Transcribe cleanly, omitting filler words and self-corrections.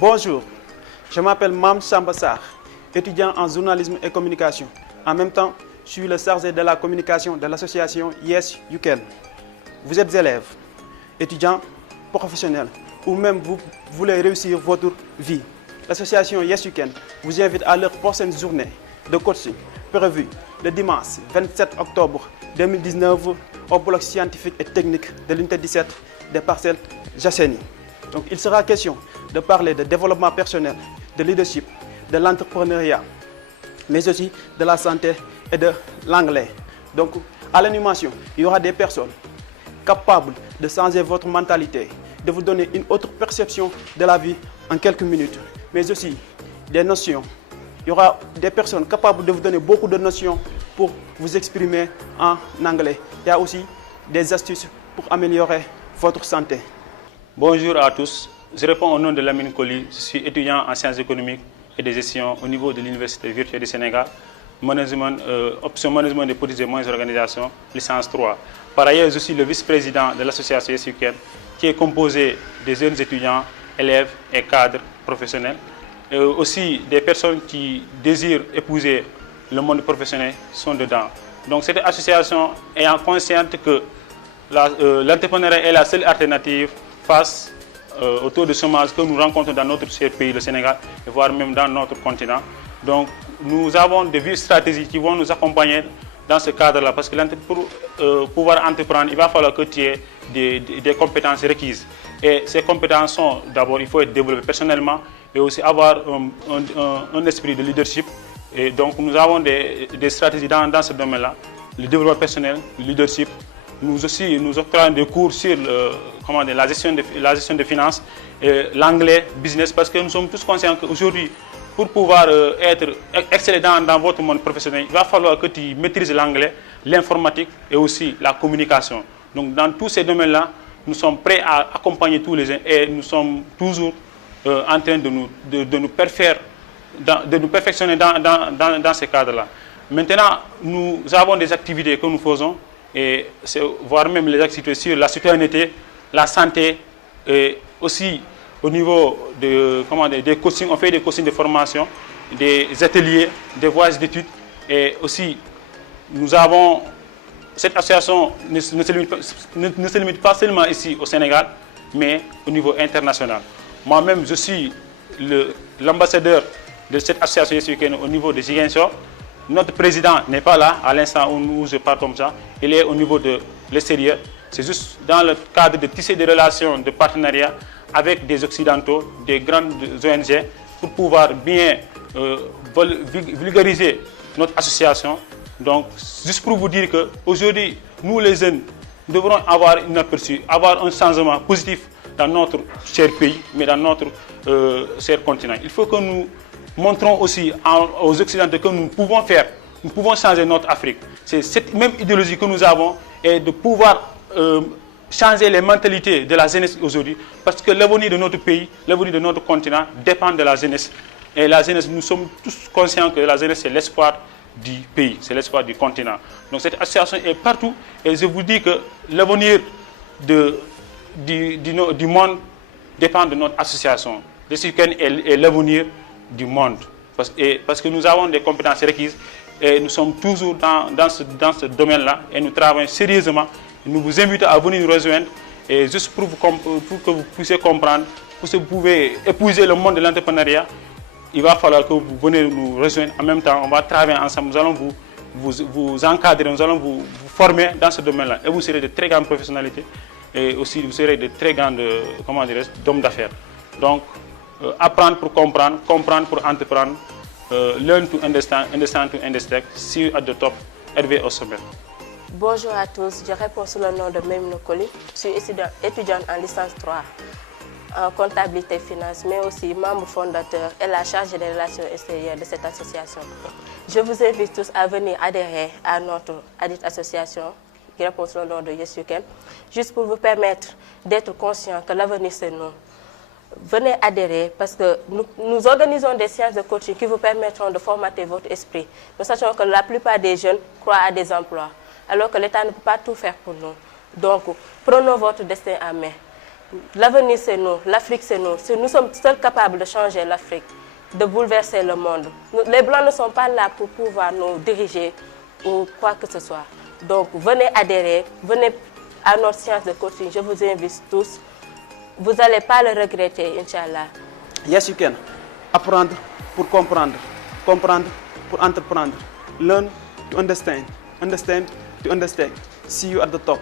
Bonjour, je m'appelle Mam Sambassar, étudiant en journalisme et communication. En même temps, je suis le chargé de la communication de l'association Yes You Can. Vous êtes élève, étudiant, professionnel ou même vous voulez réussir votre vie. L'association Yes You Can vous invite à leur prochaine journée de coaching prévue le dimanche 27 octobre 2019 au bloc scientifique et technique de l'unité 17 des Parcelles Assainies. Donc, il sera question de parler de développement personnel, de leadership, de l'entrepreneuriat, mais aussi de la santé et de l'anglais. Donc, à l'animation, il y aura des personnes capables de changer votre mentalité, de vous donner une autre perception de la vie en quelques minutes, mais aussi des notions. Il y aura des personnes capables de vous donner beaucoup de notions pour vous exprimer en anglais. Il y a aussi des astuces pour améliorer votre santé. Bonjour à tous, je réponds au nom de Lamine Koli, je suis étudiant en sciences économiques et de gestion au niveau de l'Université virtuelle du Sénégal, option management des petites et moyennes organisations, licence 3. Par ailleurs, je suis le vice-président de l'association Yes You Can, qui est composée des jeunes étudiants, élèves et cadres professionnels, et aussi des personnes qui désirent épouser le monde professionnel sont dedans. Donc cette association ayant consciente que l'entrepreneuriat est la seule alternative face au taux de chômage que nous rencontrons dans notre cher pays, le Sénégal, voire même dans notre continent. Donc, nous avons des vives stratégies qui vont nous accompagner dans ce cadre-là, parce que pour pouvoir entreprendre, il va falloir que tu aies des compétences requises. Et ces compétences sont, d'abord, il faut être développé personnellement et aussi avoir un esprit de leadership. Et donc, nous avons des stratégies dans ce domaine-là, le développement personnel, le leadership. Nous octroyons des cours sur la gestion des finances, l'anglais, business, parce que nous sommes tous conscients qu'aujourd'hui, pour pouvoir être excellent dans votre monde professionnel, il va falloir que tu maîtrises l'anglais, l'informatique et aussi la communication. Donc dans tous ces domaines-là, nous sommes prêts à accompagner tous les uns et nous sommes toujours en train de nous perfectionner dans ces cadres-là. Maintenant, nous avons des activités que nous faisons, et voire même les activités sur la citoyenneté, la santé, et aussi au niveau des coachings, on fait des coachings de formation, des ateliers, des voyages d'études, et aussi nous avons, cette association ne se limite pas seulement ici au Sénégal, mais au niveau international. Moi-même, je suis l'ambassadeur de cette association Yes You Can au niveau de Ziguinchor. Notre président n'est pas là à l'instant où je parle comme ça, il est au niveau de l'extérieur. C'est juste dans le cadre de tisser des relations de partenariat avec des Occidentaux, des grandes ONG, pour pouvoir bien vulgariser notre association. Donc, juste pour vous dire qu'aujourd'hui, nous les jeunes, devrons avoir un aperçu, avoir un changement positif dans notre cher pays, mais dans notre cher continent. Il faut que nous montrons aussi aux Occidentaux que nous pouvons faire, nous pouvons changer notre Afrique. C'est cette même idéologie que nous avons et de pouvoir changer les mentalités de la jeunesse aujourd'hui, parce que l'avenir de notre pays, l'avenir de notre continent dépend de la jeunesse. Et la jeunesse, nous sommes tous conscients que la jeunesse, c'est l'espoir du pays, c'est l'espoir du continent. Donc cette association est partout et je vous dis que l'avenir du monde dépend de notre association. Yes You Can est l'avenir du monde, parce que nous avons des compétences requises et nous sommes toujours dans ce domaine-là et nous travaillons sérieusement. Nous vous invitons à venir nous rejoindre et juste pour que vous puissiez comprendre, pour que vous pouvez épouser le monde de l'entrepreneuriat, il va falloir que vous venez nous rejoindre. En même temps, on va travailler ensemble, nous allons vous encadrer, nous allons vous former dans ce domaine-là et vous serez de très grandes personnalités et aussi vous serez de très grandes, d'hommes d'affaires. Donc, apprendre pour comprendre, comprendre pour entreprendre, learn to understand, understand to understand, see you at the top, élevé au sommet. Bonjour à tous, je réponds sous le nom de Lamine Koli. Je suis étudiante en licence 3 en comptabilité et finance, mais aussi membre fondateur et la chargée des relations extérieures de cette association. Je vous invite tous à venir adhérer à notre association qui répond sous le nom de Yes You Can, juste pour vous permettre d'être conscient que l'avenir c'est nous. Venez adhérer parce que nous organisons des séances de coaching qui vous permettront de formater votre esprit. Nous sachons que la plupart des jeunes croient à des emplois, alors que l'État ne peut pas tout faire pour nous. Donc, prenons votre destin en main. L'avenir, c'est nous. L'Afrique, c'est nous. Nous sommes seuls capables de changer l'Afrique, de bouleverser le monde. Les Blancs ne sont pas là pour pouvoir nous diriger ou quoi que ce soit. Donc, venez adhérer, venez à notre séance de coaching. Je vous invite tous. Vous n'allez pas le regretter, Inch'Allah. Yes, you can. Apprendre pour comprendre. Comprendre pour entreprendre. Learn to understand. Understand to understand. See you at the top.